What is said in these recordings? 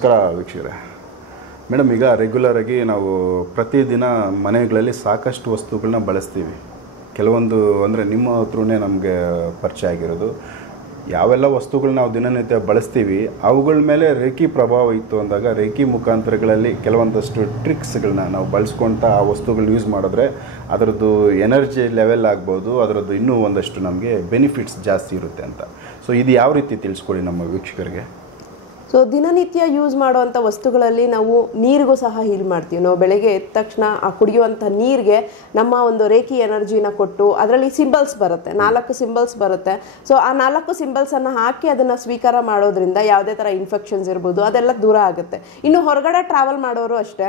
ನಮಸ್ಕಾರ ವೀಕ್ಷಕರೇ. ಮೇಡಮ್, ಈಗ ರೆಗ್ಯುಲರಾಗಿ ನಾವು ಪ್ರತಿದಿನ ಮನೆಗಳಲ್ಲಿ ಸಾಕಷ್ಟು ವಸ್ತುಗಳನ್ನ ಬಳಸ್ತೀವಿ. ಕೆಲವೊಂದು ಅಂದರೆ ನಿಮ್ಮ ಹತ್ರನೇ ನಮಗೆ ಪರಿಚಯ ಆಗಿರೋದು ಯಾವೆಲ್ಲ ವಸ್ತುಗಳನ್ನ ನಾವು ದಿನನಿತ್ಯ ಬಳಸ್ತೀವಿ ಅವುಗಳ ಮೇಲೆ ರೇಖಿ ಪ್ರಭಾವ ಇತ್ತು ಅಂದಾಗ ರೇಖಿ ಮುಖಾಂತರಗಳಲ್ಲಿ ಕೆಲವೊಂದಷ್ಟು ಟ್ರಿಕ್ಸ್ಗಳನ್ನ ನಾವು ಬಳಸ್ಕೊತ ಆ ವಸ್ತುಗಳನ್ನ ಯೂಸ್ ಮಾಡಿದ್ರೆ ಅದರದ್ದು ಎನರ್ಜಿ ಲೆವೆಲ್ ಆಗ್ಬೋದು, ಅದರದ್ದು ಇನ್ನೂ ಒಂದಷ್ಟು ನಮಗೆ ಬೆನಿಫಿಟ್ಸ್ ಜಾಸ್ತಿ ಇರುತ್ತೆ ಅಂತ. ಸೊ ಇದು ಯಾವ ರೀತಿ ತಿಳಿಸ್ಕೊಡಿ ನಮ್ಮ ವೀಕ್ಷಕರಿಗೆ. ಸೊ ದಿನನಿತ್ಯ ಯೂಸ್ ಮಾಡುವಂಥ ವಸ್ತುಗಳಲ್ಲಿ ನಾವು ನೀರಿಗೂ ಸಹ ಹೀಲ್ ಮಾಡ್ತೀವಿ. ನಾವು ಬೆಳಗ್ಗೆ ಎದ್ದ ತಕ್ಷಣ ಆ ಕುಡಿಯುವಂಥ ನೀರಿಗೆ ನಮ್ಮ ಒಂದು ರೇಖಿ ಎನರ್ಜಿನ ಕೊಟ್ಟು ಅದರಲ್ಲಿ ಸಿಂಬಲ್ಸ್ ಬರುತ್ತೆ, 4 ಸಿಂಬಲ್ಸ್ ಬರುತ್ತೆ. ಸೊ ಆ 4 ಸಿಂಬಲ್ಸನ್ನು ಹಾಕಿ ಅದನ್ನು ಸ್ವೀಕಾರ ಮಾಡೋದ್ರಿಂದ ಯಾವುದೇ ಥರ ಇನ್ಫೆಕ್ಷನ್ಸ್ ಇರ್ಬೋದು ಅದೆಲ್ಲ ದೂರ ಆಗುತ್ತೆ. ಇನ್ನು ಹೊರಗಡೆ ಟ್ರಾವೆಲ್ ಮಾಡೋರು ಅಷ್ಟೇ,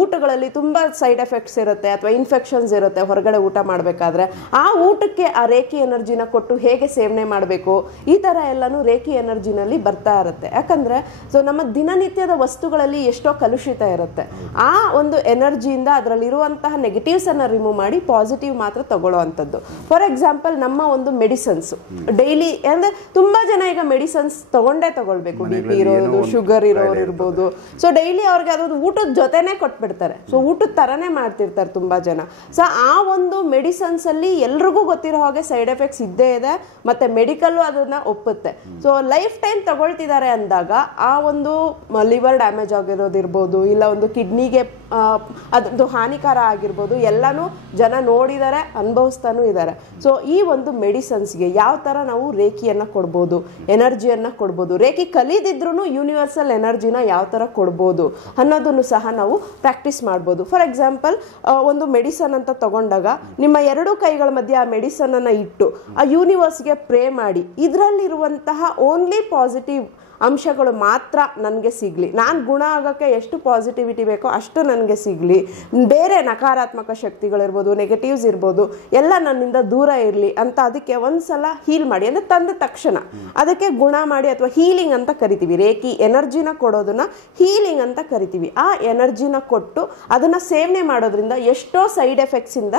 ಊಟಗಳಲ್ಲಿ ತುಂಬ ಸೈಡ್ ಎಫೆಕ್ಟ್ಸ್ ಇರುತ್ತೆ ಅಥವಾ ಇನ್ಫೆಕ್ಷನ್ಸ್ ಇರುತ್ತೆ ಹೊರಗಡೆ ಊಟ ಮಾಡಬೇಕಾದ್ರೆ. ಆ ಊಟಕ್ಕೆ ಆ ರೇಖಿ ಎನರ್ಜಿನ ಕೊಟ್ಟು ಹೇಗೆ ಸೇವನೆ ಮಾಡಬೇಕು ಈ ಥರ ಎಲ್ಲನೂ ರೇಖಿ ಎನರ್ಜಿನಲ್ಲಿ ಬರ್ತಾ ಇರುತ್ತೆ. ಯಾಕಂದರೆ ಸೊ ನಮ್ಮ ದಿನನಿತ್ಯದ ವಸ್ತುಗಳಲ್ಲಿ ಎಷ್ಟೋ ಕಲುಷಿತ ಇರುತ್ತೆ. ಆ ಒಂದು ಎನರ್ಜಿಯಿಂದ ಅದರಲ್ಲಿರುವಂತಹ ನೆಗೆಟಿವ್ಸ್ ಅನ್ನ ರಿಮೂವ್ ಮಾಡಿ ಪಾಸಿಟಿವ್ ಮಾತ್ರ ತಗೊಳ್ಳೋವಂಥದ್ದು. ಫಾರ್ ಎಕ್ಸಾಂಪಲ್, ನಮ್ಮ ಒಂದು ಮೆಡಿಸನ್ಸ್ ಡೈಲಿ ಅಂದ್ರೆ ತುಂಬಾ ಜನ ಈಗ ಮೆಡಿಸನ್ಸ್ ತಗೊಳ್ಬೇಕು, BP ಇರೋದು, ಶುಗರ್ ಇರೋರು ಇರ್ಬೋದು. ಸೊ ಡೈಲಿ ಅವ್ರಿಗೆ ಅದೊಂದು ಊಟದ ಜೊತೆನೆ ಕೊಟ್ಬಿಡ್ತಾರೆ. ಸೊ ಊಟದ ತರನೇ ಮಾಡ್ತಿರ್ತಾರೆ ತುಂಬಾ ಜನ. ಸೊ ಆ ಒಂದು ಮೆಡಿಸನ್ಸ್ ಅಲ್ಲಿ ಎಲ್ರಿಗೂ ಗೊತ್ತಿರೋ ಹಾಗೆ ಸೈಡ್ ಎಫೆಕ್ಟ್ಸ್ ಇದ್ದೇ ಇದೆ, ಮತ್ತೆ ಮೆಡಿಕಲ್ ಅದನ್ನ ಒಪ್ಪುತ್ತೆ. ಸೊ ಲೈಫ್ ಟೈಮ್ ತಗೊಳ್ತಿದ್ದಾರೆ ಅಂದಾಗ ಆ ಒಂದು ಲಿವರ್ ಡ್ಯಾಮೇಜ್ ಆಗಿರೋದಿರ್ಬೋದು, ಇಲ್ಲ ಒಂದು ಕಿಡ್ನಿಗೆ ಅದ್ರದ್ದು ಹಾನಿಕಾರ ಆಗಿರ್ಬೋದು, ಎಲ್ಲಾನು ಜನ ನೋಡಿದ್ದಾರೆ, ಅನುಭವಿಸ್ತಾನೂ ಇದ್ದಾರೆ. ಸೊ ಈ ಒಂದು ಮೆಡಿಸನ್ಸ್ಗೆ ಯಾವ ಥರ ನಾವು ರೇಖಿಯನ್ನ ಕೊಡ್ಬೋದು, ಎನರ್ಜಿಯನ್ನ ಕೊಡ್ಬೋದು, ರೇಖಿ ಕಲಿದಿದ್ರೂ ಯೂನಿವರ್ಸಲ್ ಎನರ್ಜಿನ ಯಾವ ಥರ ಕೊಡ್ಬೋದು ಅನ್ನೋದನ್ನು ಸಹ ನಾವು ಪ್ರಾಕ್ಟೀಸ್ ಮಾಡ್ಬೋದು. ಫಾರ್ ಎಕ್ಸಾಂಪಲ್, ಒಂದು ಮೆಡಿಸನ್ ಅಂತ ತಗೊಂಡಾಗ ನಿಮ್ಮ 2 ಕೈಗಳ ಮಧ್ಯೆ ಆ ಮೆಡಿಸನ್ ಅನ್ನ ಇಟ್ಟು ಆ ಯೂನಿವರ್ಸ್ಗೆ ಪ್ರೇ ಮಾಡಿ, ಇದರಲ್ಲಿರುವಂತಹ ಓನ್ಲಿ ಪಾಸಿಟಿವ್ ಅಂಶಗಳು ಮಾತ್ರ ನನಗೆ ಸಿಗಲಿ, ನಾನು ಗುಣ ಆಗೋಕ್ಕೆ ಎಷ್ಟು ಪಾಸಿಟಿವಿಟಿ ಬೇಕೋ ಅಷ್ಟು ನನಗೆ ಸಿಗಲಿ, ಬೇರೆ ನಕಾರಾತ್ಮಕ ಶಕ್ತಿಗಳಿರ್ಬೋದು, ನೆಗೆಟಿವ್ಸ್ ಇರ್ಬೋದು, ಎಲ್ಲ ನನ್ನಿಂದ ದೂರ ಇರಲಿ ಅಂತ ಅದಕ್ಕೆ ಒಂದ್ಸಲ ಹೀಲ್ ಮಾಡಿ. ಅಂದರೆ ತಂದ ತಕ್ಷಣ ಅದಕ್ಕೆ ಗುಣ ಮಾಡಿ ಅಥವಾ ಹೀಲಿಂಗ್ ಅಂತ ಕರಿತೀವಿ. ರೇಖಿ ಎನರ್ಜಿನ ಕೊಡೋದನ್ನ ಹೀಲಿಂಗ್ ಅಂತ ಕರಿತೀವಿ. ಆ ಎನರ್ಜಿನ ಕೊಟ್ಟು ಅದನ್ನ ಸೇವನೆ ಮಾಡೋದ್ರಿಂದ ಎಷ್ಟೋ ಸೈಡ್ ಎಫೆಕ್ಟ್ಸ್ ಇಂದ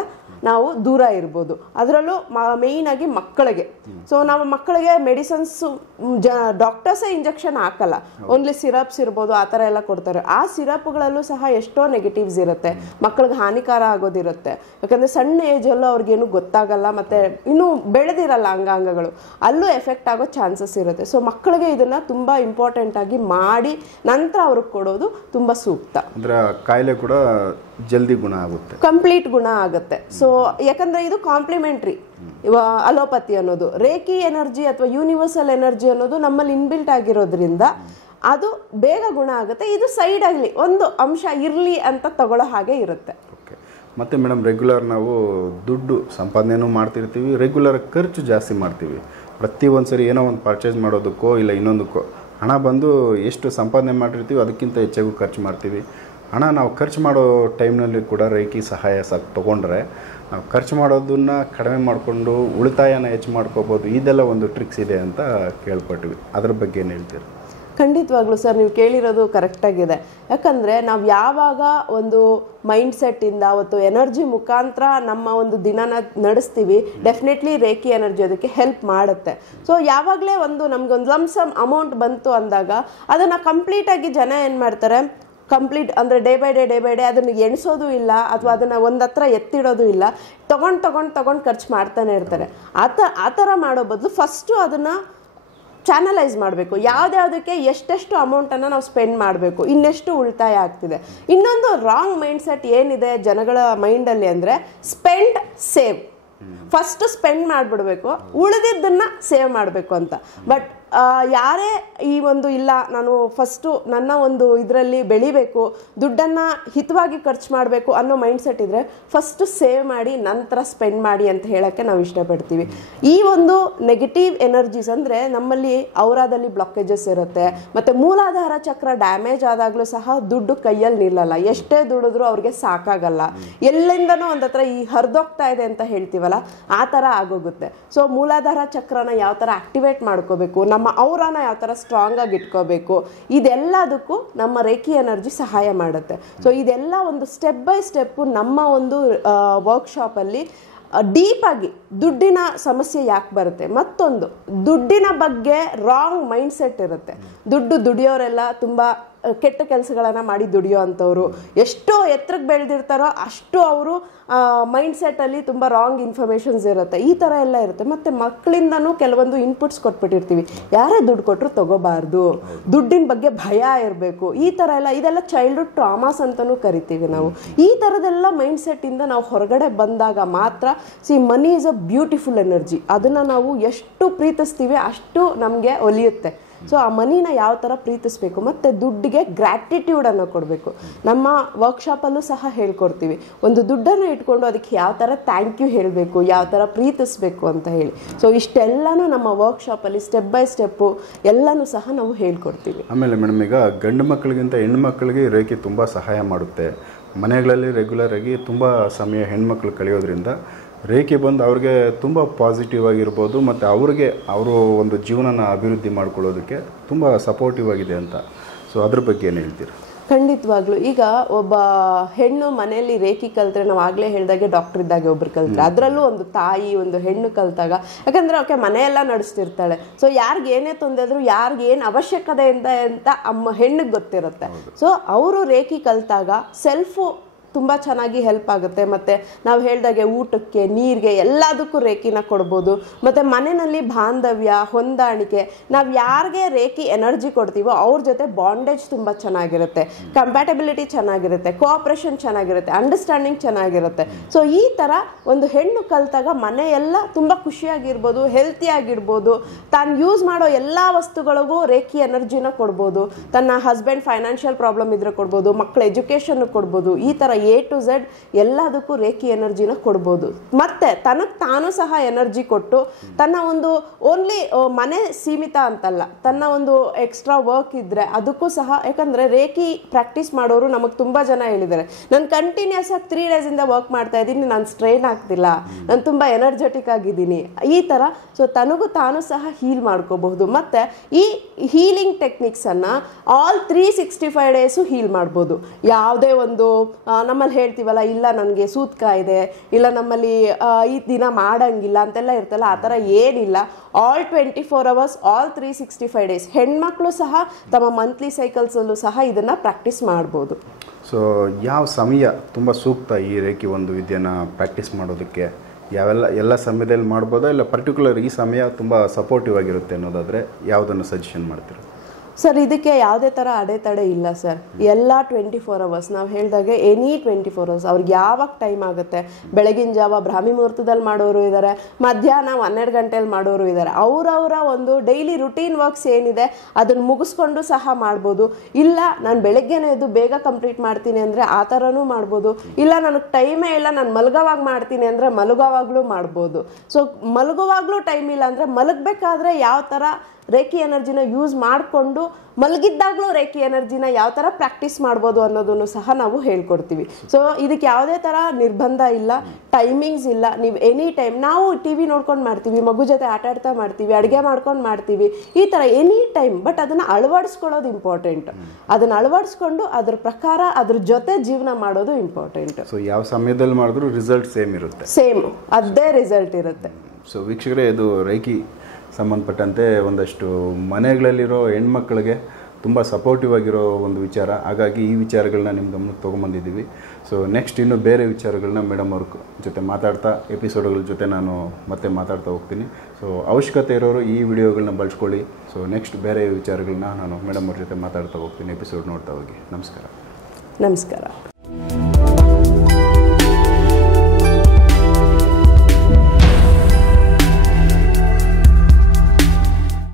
ನಾವು ದೂರ ಇರ್ಬೋದು. ಅದರಲ್ಲೂ ಮೇಯ್ನ್ ಆಗಿ ಮಕ್ಕಳಿಗೆ. ಸೊ ನಾವು ಮಕ್ಕಳಿಗೆ ಮೆಡಿಸನ್ಸ್ ಡಾಕ್ಟರ್ಸೇ ಇಂಜೆಕ್ಷನ್ ಹಾಕಲ್ಲ, ಓನ್ಲಿ ಸಿರಪ್ಸ್ ಇರ್ಬೋದು, ಆ ಥರ ಎಲ್ಲ ಕೊಡ್ತಾರೆ. ಆ ಸಿರಪ್ಗಳಲ್ಲೂ ಸಹ ಎಷ್ಟೋ ನೆಗೆಟಿವ್ಸ್ ಇರುತ್ತೆ, ಮಕ್ಕಳಿಗೆ ಹಾನಿಕಾರ ಆಗೋದಿರುತ್ತೆ. ಯಾಕಂದ್ರೆ ಸಣ್ಣ ಏಜಲ್ಲೂ ಅವ್ರಿಗೇನು ಗೊತ್ತಾಗಲ್ಲ, ಮತ್ತೆ ಇನ್ನೂ ಬೆಳೆದಿರಲ್ಲ ಅಂಗಾಂಗಗಳು, ಅಲ್ಲೂ ಎಫೆಕ್ಟ್ ಆಗೋ ಚಾನ್ಸಸ್ ಇರುತ್ತೆ. ಸೊ ಮಕ್ಕಳಿಗೆ ಇದನ್ನ ತುಂಬಾ ಇಂಪಾರ್ಟೆಂಟ್ ಆಗಿ ಮಾಡಿ ನಂತರ ಅವ್ರಿಗೆ ಕೊಡೋದು ತುಂಬಾ ಸೂಕ್ತ. ಅಂದ್ರೆ ಕಾಯಿಲೆ ಕೂಡ ಜಲ್ದಿ ಗುಣ ಆಗುತ್ತೆ, ಕಂಪ್ಲೀಟ್ ಗುಣ ಆಗುತ್ತೆ. ಸೊ ಯಾಕಂದ್ರೆ ಇದು ಕಾಂಪ್ಲಿಮೆಂಟ್ರಿ ಅಲೋಪತಿ ಅನ್ನೋದು. ರೇಖಿ ಎನರ್ಜಿ ಅಥವಾ ಯೂನಿವರ್ಸಲ್ ಎನರ್ಜಿ ಅನ್ನೋದು ನಮ್ಮಲ್ಲಿ ಇನ್ಬಿಲ್ಟ್ ಆಗಿರೋದ್ರಿಂದ ಅದು ಬೇಗ ಗುಣ ಆಗುತ್ತೆ. ಇದು ಸೈಡ್ ಆಗಲಿ ಒಂದು ಅಂಶ ಇರಲಿ ಅಂತ ತಗೊಳ್ಳೋ ಹಾಗೆ ಇರುತ್ತೆ. ಮತ್ತು ಮೇಡಮ್, ರೆಗ್ಯುಲರ್ ನಾವು ದುಡ್ಡು ಸಂಪಾದನೆನೂ ಮಾಡ್ತಿರ್ತೀವಿ, ರೆಗ್ಯುಲರ್ ಖರ್ಚು ಜಾಸ್ತಿ ಮಾಡ್ತೀವಿ. ಪ್ರತಿ ಒಂದ್ಸರಿ ಏನೋ ಒಂದು ಪರ್ಚೇಸ್ ಮಾಡೋದಕ್ಕೋ ಇಲ್ಲ ಇನ್ನೊಂದಕ್ಕೋ ಹಣ ಬಂದು ಎಷ್ಟು ಸಂಪಾದನೆ ಮಾಡಿರ್ತೀವಿ ಅದಕ್ಕಿಂತ ಹೆಚ್ಚಾಗೂ ಖರ್ಚು ಮಾಡ್ತೀವಿ. ಹಣ ನಾವು ಖರ್ಚು ಮಾಡೋ ಟೈಮ್ನಲ್ಲಿ ಕೂಡ ರೇಖಿ ಸಹಾಯ ತೊಗೊಂಡ್ರೆ ನಾವು ಖರ್ಚು ಮಾಡೋದನ್ನ ಕಡಿಮೆ ಮಾಡಿಕೊಂಡು ಉಳಿತಾಯನ ಹೆಚ್ಚು ಮಾಡ್ಕೋಬೋದು. ಇದೆಲ್ಲ ಒಂದು ಟ್ರಿಕ್ಸ್ ಇದೆ ಅಂತ ಕೇಳ್ಪಟ್ವಿ, ಅದ್ರ ಬಗ್ಗೆ ಏನು ಹೇಳ್ತೀರಿ? ಖಂಡಿತವಾಗ್ಲೂ ಸರ್, ನೀವು ಕೇಳಿರೋದು ಕರೆಕ್ಟಾಗಿದೆ. ಯಾಕಂದರೆ ನಾವು ಯಾವಾಗ ಒಂದು ಮೈಂಡ್ಸೆಟ್ಟಿಂದ ಅವತ್ತು ಎನರ್ಜಿ ಮುಖಾಂತರ ನಮ್ಮ ಒಂದು ದಿನನ ನಡೆಸ್ತೀವಿ, ಡೆಫಿನೆಟ್ಲಿ ರೇಖಿ ಎನರ್ಜಿ ಅದಕ್ಕೆ ಹೆಲ್ಪ್ ಮಾಡುತ್ತೆ. ಸೊ ಯಾವಾಗಲೇ ಒಂದು ನಮ್ಗೆ ಒಂದು ಲಮ್ಸಮ್ ಅಮೌಂಟ್ ಬಂತು ಅಂದಾಗ ಅದನ್ನು ಕಂಪ್ಲೀಟಾಗಿ ಜನ ಏನು ಮಾಡ್ತಾರೆ, ಕಂಪ್ಲೀಟ್ ಅಂದರೆ ಡೇ ಬೈ ಡೇ ಅದನ್ನು ಎಣಿಸೋದು ಇಲ್ಲ ಅಥವಾ ಅದನ್ನು ಒಂದು ಹತ್ರ ಎತ್ತಿಡೋದು ಇಲ್ಲ, ತಗೊಂಡು ಖರ್ಚು ಮಾಡ್ತಾನೆ ಇರ್ತಾರೆ. ಆ ಥರ ಮಾಡೋ ಬದಲು ಫಸ್ಟು ಅದನ್ನು ಚಾನಲೈಸ್ ಮಾಡಬೇಕು. ಯಾವುದ್ಯಾವುದಕ್ಕೆ ಎಷ್ಟೆಷ್ಟು ಅಮೌಂಟನ್ನು ನಾವು ಸ್ಪೆಂಡ್ ಮಾಡಬೇಕು, ಇನ್ನೆಷ್ಟು ಉಳಿತಾಯ ಆಗ್ತಿದೆ. ಇನ್ನೊಂದು ರಾಂಗ್ ಮೈಂಡ್ಸೆಟ್ ಏನಿದೆ ಜನಗಳ ಮೈಂಡಲ್ಲಿ ಅಂದರೆ ಸ್ಪೆಂಡ್ ಸೇವ್, ಫಸ್ಟ್ ಸ್ಪೆಂಡ್ ಮಾಡಿಬಿಡ್ಬೇಕು, ಉಳಿದಿದ್ದನ್ನು ಸೇವ್ ಮಾಡಬೇಕು ಅಂತ. ಬಟ್ ಯಾರೇ ಈ ಒಂದು ಇಲ್ಲ ನಾನು ಫಸ್ಟು ನನ್ನ ಒಂದು ಇದರಲ್ಲಿ ಬೆಳಿಬೇಕು, ದುಡ್ಡನ್ನು ಹಿತವಾಗಿ ಖರ್ಚು ಮಾಡಬೇಕು ಅನ್ನೋ ಮೈಂಡ್ಸೆಟ್ ಇದ್ದರೆ ಫಸ್ಟು ಸೇವ್ ಮಾಡಿ ನಂತರ ಸ್ಪೆಂಡ್ ಮಾಡಿ ಅಂತ ಹೇಳೋಕ್ಕೆ ನಾವು ಇಷ್ಟಪಡ್ತೀವಿ. ಈ ಒಂದು ನೆಗೆಟಿವ್ ಎನರ್ಜೀಸ್ ಅಂದರೆ ನಮ್ಮಲ್ಲಿ ಔರಾದಲ್ಲಿ ಬ್ಲಾಕೇಜಸ್ ಇರುತ್ತೆ, ಮತ್ತು ಮೂಲಾಧಾರ ಚಕ್ರ ಡ್ಯಾಮೇಜ್ ಆದಾಗಲೂ ಸಹ ದುಡ್ಡು ಕೈಯಲ್ಲಿ ನಿಲ್ಲಲ್ಲ, ಎಷ್ಟೇ ದುಡಿದ್ರೂ ಅವ್ರಿಗೆ ಸಾಕಾಗಲ್ಲ, ಎಲ್ಲಿಂದನೂ ಒಂದು ಹತ್ರ ಈ ಹರಿದೋಗ್ತಾ ಇದೆ ಅಂತ ಹೇಳ್ತೀವಲ್ಲ ಆ ಥರ ಆಗೋಗುತ್ತೆ. ಸೊ ಮೂಲಾಧಾರ ಚಕ್ರನ ಯಾವ ಥರ ಆಕ್ಟಿವೇಟ್ ಮಾಡ್ಕೋಬೇಕು, ನಮ್ಮ ಔರಾನ ಯಾವ ಥರ ಸ್ಟ್ರಾಂಗ್ ಆಗಿ ಇಟ್ಕೋಬೇಕು, ಇದೆಲ್ಲದಕ್ಕೂ ನಮ್ಮ ರೇಖಿ ಎನರ್ಜಿ ಸಹಾಯ ಮಾಡುತ್ತೆ. ಸೊ ಇದೆಲ್ಲ ಒಂದು ಸ್ಟೆಪ್ ಬೈ ಸ್ಟೆಪ್ಪು ನಮ್ಮ ಒಂದು ವರ್ಕ್ಶಾಪಲ್ಲಿ ಡೀಪ್ ಆಗಿ ದುಡ್ಡಿನ ಸಮಸ್ಯೆ ಯಾಕೆ ಬರುತ್ತೆ, ಮತ್ತೊಂದು ದುಡ್ಡಿನ ಬಗ್ಗೆ ರಾಂಗ್ ಮೈಂಡ್ಸೆಟ್ ಇರುತ್ತೆ. ದುಡ್ಡು ದುಡಿಯೋರೆಲ್ಲ ತುಂಬ ಕೆಟ್ಟ ಕೆಲಸಗಳನ್ನು ಮಾಡಿ ದುಡಿಯೋ ಅಂಥವ್ರು, ಎಷ್ಟೋ ಎತ್ತರಕ್ಕೆ ಬೆಳೆದಿರ್ತಾರೋ ಅಷ್ಟು ಅವರು ಮೈಂಡ್ಸೆಟ್ಟಲ್ಲಿ ತುಂಬ ರಾಂಗ್ ಇನ್ಫಾರ್ಮೇಷನ್ಸ್ ಇರುತ್ತೆ, ಈ ಥರ ಎಲ್ಲ ಇರುತ್ತೆ. ಮತ್ತು ಮಕ್ಕಳಿಂದನೂ ಕೆಲವೊಂದು ಇನ್ಪುಟ್ಸ್ ಕೊಟ್ಬಿಟ್ಟಿರ್ತೀವಿ, ಯಾರೇ ದುಡ್ಡು ಕೊಟ್ಟರು ತಗೋಬಾರ್ದು, ದುಡ್ಡಿನ ಬಗ್ಗೆ ಭಯ ಇರಬೇಕು, ಈ ಥರ ಎಲ್ಲ, ಇದೆಲ್ಲ ಚೈಲ್ಡ್ಹುಡ್ ಟ್ರಾಮಾಸ್ ಅಂತಲೂ ಕರಿತೀವಿ ನಾವು. ಈ ಥರದೆಲ್ಲ ಮೈಂಡ್ಸೆಟ್ಟಿಂದ ನಾವು ಹೊರಗಡೆ ಬಂದಾಗ ಮಾತ್ರ money is a beautiful energy, ಅದನ್ನು ನಾವು ಎಷ್ಟು ಪ್ರೀತಿಸ್ತೀವಿ ಅಷ್ಟು ನಮಗೆ ಒಲಿಯುತ್ತೆ. ಸೊ ಆ ಮನಿನ ಯಾವ ಥರ ಪ್ರೀತಿಸ್ಬೇಕು, ಮತ್ತು ದುಡ್ಡಿಗೆ ಗ್ರ್ಯಾಟಿಟ್ಯೂಡನ್ನು ಕೊಡಬೇಕು. ನಮ್ಮ ವರ್ಕ್ಶಾಪಲ್ಲೂ ಸಹ ಹೇಳ್ಕೊಡ್ತೀವಿ, ಒಂದು ದುಡ್ಡನ್ನು ಇಟ್ಕೊಂಡು ಅದಕ್ಕೆ ಯಾವ ಥರ ಥ್ಯಾಂಕ್ ಯು ಹೇಳಬೇಕು, ಯಾವ ಥರ ಪ್ರೀತಿಸ್ಬೇಕು ಅಂತ ಹೇಳಿ. ಸೊ ಇಷ್ಟೆಲ್ಲನೂ ನಮ್ಮ ವರ್ಕ್ಶಾಪಲ್ಲಿ ಸ್ಟೆಪ್ ಬೈ ಸ್ಟೆಪ್ಪು ಎಲ್ಲನೂ ಸಹ ನಾವು ಹೇಳ್ಕೊಡ್ತೀವಿ. ಆಮೇಲೆ ಮೇಡಮ್, ಈಗ ಗಂಡು ಮಕ್ಕಳಿಗಿಂತ ಹೆಣ್ಣು ಮಕ್ಕಳಿಗೆ ರೇಖೆ ತುಂಬ ಸಹಾಯ ಮಾಡುತ್ತೆ. ಮನೆಗಳಲ್ಲಿ ರೆಗ್ಯುಲರ್ ಆಗಿ ತುಂಬ ಸಮಯ ಹೆಣ್ಮಕ್ಳು ಕಳೆಯೋದ್ರಿಂದ ರೇಖೆ ಬಂದು ಅವ್ರಿಗೆ ತುಂಬ ಪಾಸಿಟಿವ್ ಆಗಿರ್ಬೋದು, ಮತ್ತು ಅವ್ರಿಗೆ ಅವರು ಒಂದು ಜೀವನನ ಅಭಿವೃದ್ಧಿ ಮಾಡ್ಕೊಳ್ಳೋದಕ್ಕೆ ತುಂಬ ಸಪೋರ್ಟಿವ್ ಆಗಿದೆ ಅಂತ. ಸೊ ಅದ್ರ ಬಗ್ಗೆ ಏನು ಹೇಳ್ತೀರಾ? ಖಂಡಿತವಾಗ್ಲು. ಈಗ ಒಬ್ಬ ಹೆಣ್ಣು ಮನೆಯಲ್ಲಿ ರೇಖೆ ಕಲ್ತ್ರೆ, ನಾವು ಆಗಲೇ ಹೇಳಿದಾಗೆ ಡಾಕ್ಟರ್ ಇದ್ದಾಗೆ ಒಬ್ರು ಕಲ್ತ್ರೆ, ಅದರಲ್ಲೂ ಒಂದು ತಾಯಿ ಒಂದು ಹೆಣ್ಣು ಕಲ್ತಾಗ, ಯಾಕಂದ್ರೆ ಓಕೆ ಮನೆಯೆಲ್ಲ ನಡೆಸ್ತಿರ್ತಾಳೆ, ಸೊ ಯಾರಿಗೆ ಏನೇ ತೊಂದರೆ, ಯಾರಿಗೆ ಏನು ಅವಶ್ಯಕತೆ ಅಂತ ಹೆಣ್ಣಿಗೆ ಗೊತ್ತಿರುತ್ತೆ. ಸೊ ಅವರು ರೇಖೆ ಕಲ್ತಾಗ ಸೆಲ್ಫು ತುಂಬ ಚೆನ್ನಾಗಿ ಹೆಲ್ಪ್ ಆಗುತ್ತೆ. ಮತ್ತು ನಾವು ಹೇಳಿದಾಗೆ ಊಟಕ್ಕೆ, ನೀರಿಗೆ, ಎಲ್ಲದಕ್ಕೂ ರೇಖಿನ ಕೊಡ್ಬೋದು. ಮತ್ತು ಮನೆಯಲ್ಲಿ ಬಾಂಧವ್ಯ, ಹೊಂದಾಣಿಕೆ, ನಾವು ಯಾರಿಗೆ ರೇಖಿ ಎನರ್ಜಿ ಕೊಡ್ತೀವೋ ಅವ್ರ ಜೊತೆ ಬಾಂಡೇಜ್ ತುಂಬ ಚೆನ್ನಾಗಿರುತ್ತೆ, ಕಂಪ್ಯಾಟಬಿಲಿಟಿ ಚೆನ್ನಾಗಿರುತ್ತೆ, ಕೋಆಪ್ರೇಷನ್ ಚೆನ್ನಾಗಿರುತ್ತೆ, ಅಂಡರ್ಸ್ಟ್ಯಾಂಡಿಂಗ್ ಚೆನ್ನಾಗಿರುತ್ತೆ. ಸೊ ಈ ಥರ ಒಂದು ಹೆಣ್ಣು ಕಲ್ತಾಗ ಮನೆಯೆಲ್ಲ ತುಂಬ ಖುಷಿಯಾಗಿರ್ಬೋದು, ಹೆಲ್ತಿಯಾಗಿರ್ಬೋದು, ತಾನು ಯೂಸ್ ಮಾಡೋ ಎಲ್ಲ ವಸ್ತುಗಳಿಗೂ ರೇಖಿ ಎನರ್ಜಿನ ಕೊಡ್ಬೋದು. ತನ್ನ ಹಸ್ಬೆಂಡ್ ಫೈನಾನ್ಷಿಯಲ್ ಪ್ರಾಬ್ಲಮ್ ಇದ್ರೆ ಕೊಡ್ಬೋದು, ಮಕ್ಕಳ ಎಜುಕೇಷನ್ ಕೊಡ್ಬೋದು, ಈ ಥರ A to Z ಎಲ್ಲದಕ್ಕೂ ರೇಖಿ ಎನರ್ಜಿನ ಕೊಡ್ಬೋದು. ಮತ್ತೆ ತನಗೆ ತಾನು ಸಹ ಎನರ್ಜಿ ಕೊಟ್ಟು ತನ್ನ ಒಂದು ಓನ್ಲಿ ಮನೆ ಸೀಮಿತ ಅಂತಲ್ಲ, ತನ್ನ ಒಂದು ಎಕ್ಸ್ಟ್ರಾ ವರ್ಕ್ ಇದ್ರೆ ಅದಕ್ಕೂ ಸಹ, ಯಾಕಂದ್ರೆ ರೇಖಿ ಪ್ರಾಕ್ಟೀಸ್ ಮಾಡೋರು ನಮಗೆ ತುಂಬಾ ಜನ ಹೇಳಿದ್ದಾರೆ, ನಾನು ಕಂಟಿನ್ಯೂಸ್ ಆಗಿ 3 days ಇಂದ ವರ್ಕ್ ಮಾಡ್ತಾ ಇದ್ದೀನಿ, ನಾನು ಸ್ಟ್ರೈನ್ ಆಗ್ತಿಲ್ಲ, ನಾನು ತುಂಬಾ ಎನರ್ಜೆಟಿಕ್ ಆಗಿದ್ದೀನಿ, ಈ ತರ. ಸೊ ತನಗೂ ತಾನು ಸಹ ಹೀಲ್ ಮಾಡ್ಕೋಬಹುದು. ಮತ್ತೆ ಈ ಹೀಲಿಂಗ್ ಟೆಕ್ನಿಕ್ಸ್ ಅನ್ನ ಆಲ್ 365 ಡೇಸು ಹೀಲ್ ಮಾಡ್ಬೋದು. ಯಾವುದೇ ಒಂದು ನಮ್ಮಲ್ಲಿ ಹೇಳ್ತೀವಲ್ಲ, ಇಲ್ಲ ನನಗೆ ಸೂತ್ಕ ಇದೆ, ಇಲ್ಲ ನಮ್ಮಲ್ಲಿ ಈ ದಿನ ಮಾಡಂಗಿಲ್ಲ ಅಂತೆಲ್ಲ ಇರ್ತಲ್ಲ, ಆ ಥರ ಏನಿಲ್ಲ. ಆಲ್ 24 hours, ಆಲ್ 365 days ಹೆಣ್ಮಕ್ಳು ಸಹ ತಮ್ಮ ಮಂತ್ಲಿ ಸೈಕಲ್ಸಲ್ಲೂ ಸಹ ಇದನ್ನು ಪ್ರಾಕ್ಟೀಸ್ ಮಾಡ್ಬೋದು. ಸೊ ಯಾವ ಸಮಯ ತುಂಬ ಸೂಕ್ತ ಈ ರೇಖೆ ಒಂದು ವಿದ್ಯೆನ ಪ್ರಾಕ್ಟೀಸ್ ಮಾಡೋದಕ್ಕೆ? ಎಲ್ಲ ಸಮಯದಲ್ಲಿ ಮಾಡ್ಬೋದಾ, ಇಲ್ಲ ಪರ್ಟಿಕ್ಯುಲರ್ ಈ ಸಮಯ ತುಂಬ ಸಪೋರ್ಟಿವ್ ಆಗಿರುತ್ತೆ ಅನ್ನೋದಾದರೆ ಯಾವುದನ್ನು ಸಜೆಷನ್ ಮಾಡ್ತೀರಾ? ಸರ್, ಇದಕ್ಕೆ ಯಾವುದೇ ಥರ ಅಡೆತಡೆ ಇಲ್ಲ ಸರ್. ಎಲ್ಲ 24 hours, ನಾವು ಹೇಳಿದಾಗೆ ಎನಿ 24 hours ಅವ್ರಿಗೆ ಯಾವಾಗ ಟೈಮ್ ಆಗುತ್ತೆ. ಬೆಳಗಿನ ಜಾವ ಬ್ರಾಹ್ಮಿ ಮುಹೂರ್ತದಲ್ಲಿ ಮಾಡೋರು ಇದ್ದಾರೆ, ಮಧ್ಯಾಹ್ನ 12 ಗಂಟೆಯಲ್ಲಿ ಮಾಡೋರು ಇದ್ದಾರೆ. ಅವರವರ ಒಂದು ಡೈಲಿ ರುಟೀನ್ ವರ್ಕ್ಸ್ ಏನಿದೆ ಅದನ್ನು ಮುಗಿಸ್ಕೊಂಡು ಸಹ ಮಾಡ್ಬೋದು. ಇಲ್ಲ ನಾನು ಬೆಳಗ್ಗೆನೇ ಎದ್ದು ಬೇಗ ಕಂಪ್ಲೀಟ್ ಮಾಡ್ತೀನಿ ಅಂದರೆ ಆ ಥರನೂ ಮಾಡ್ಬೋದು. ಇಲ್ಲ ನನಗೆ ಟೈಮೇ ಇಲ್ಲ, ನಾನು ಮಲಗೋವಾಗ ಮಾಡ್ತೀನಿ ಅಂದರೆ ಮಲಗೋವಾಗಲೂ ಮಾಡ್ಬೋದು. ಸೊ ಮಲಗೋವಾಗಲೂ ಟೈಮ್ ಇಲ್ಲ ಅಂದರೆ ಮಲಗಬೇಕಾದ್ರೆ ಯಾವ ಥರ ರೇಖಿ ಎನರ್ಜಿನ ಯೂಸ್ ಮಾಡಿಕೊಂಡು ಮಲಗಿದ್ದಾಗಲೂ ರೇಖಿ ಎನರ್ಜಿನ ಯಾವ ಥರ ಪ್ರಾಕ್ಟೀಸ್ ಮಾಡ್ಬೋದು ಅನ್ನೋದನ್ನು ಸಹ ನಾವು ಹೇಳ್ಕೊಡ್ತೀವಿ. ಸೊ ಇದಕ್ಕೆ ಯಾವುದೇ ಥರ ನಿರ್ಬಂಧ ಇಲ್ಲ, ಟೈಮಿಂಗ್ಸ್ ಇಲ್ಲ. ನೀವು ಎನಿ ಟೈಮ್, ನಾವು TV ನೋಡ್ಕೊಂಡು ಮಾಡ್ತೀವಿ, ಮಗು ಜೊತೆ ಆಟ ಆಡ್ತಾ ಮಾಡ್ತೀವಿ, ಅಡುಗೆ ಮಾಡ್ಕೊಂಡು ಮಾಡ್ತೀವಿ, ಈ ಥರ ಎನಿ ಟೈಮ್. ಬಟ್ ಅದನ್ನು ಅಳವಡಿಸ್ಕೊಳ್ಳೋದು ಇಂಪಾರ್ಟೆಂಟ್. ಅದನ್ನು ಅಳವಡಿಸ್ಕೊಂಡು ಅದ್ರ ಪ್ರಕಾರ ಅದ್ರ ಜೊತೆ ಜೀವನ ಮಾಡೋದು ಇಂಪಾರ್ಟೆಂಟ್. ಸೊ ಯಾವ ಸಮಯದಲ್ಲಿ ಮಾಡಿದ್ರು ರಿಸಲ್ಟ್ ಸೇಮ್ ಇರುತ್ತೆ, ಸೇಮ್ ಅದೇ ರಿಸಲ್ಟ್ ಇರುತ್ತೆ. ಸೊ ವೀಕ್ಷಕರೇ, ಇದು ರೇಖಿ ಸಂಬಂಧಪಟ್ಟಂತೆ ಒಂದಷ್ಟು ಮನೆಗಳಲ್ಲಿರೋ ಹೆಣ್ಮಕ್ಳಿಗೆ ತುಂಬ ಸಪೋರ್ಟಿವ್ ಆಗಿರೋ ಒಂದು ವಿಚಾರ. ಹಾಗಾಗಿ ಈ ವಿಚಾರಗಳನ್ನ ನಿಮ್ಮ ಗಮನಕ್ಕೆ ತೊಗೊಂಬಂದಿದ್ದೀವಿ. ಸೊ ನೆಕ್ಸ್ಟ್ ಇನ್ನೂ ಬೇರೆ ವಿಚಾರಗಳನ್ನ ಮೇಡಮ್ ಅವ್ರ ಜೊತೆ ಮಾತಾಡ್ತಾ, ಎಪಿಸೋಡ್ಗಳ ಜೊತೆ ನಾನು ಮತ್ತೆ ಮಾತಾಡ್ತಾ ಹೋಗ್ತೀನಿ. ಸೊ ಅವಶ್ಯಕತೆ ಇರೋರು ಈ ವಿಡಿಯೋಗಳನ್ನ ಬಳಸ್ಕೊಳ್ಳಿ. ಸೊ ನೆಕ್ಸ್ಟ್ ಬೇರೆ ವಿಚಾರಗಳನ್ನ ನಾನು ಮೇಡಮ್ ಅವ್ರ ಜೊತೆ ಮಾತಾಡ್ತಾ ಹೋಗ್ತೀನಿ. ಎಪಿಸೋಡ್ ನೋಡ್ತಾ ಹೋಗಿ. ನಮಸ್ಕಾರ. ನಮಸ್ಕಾರ.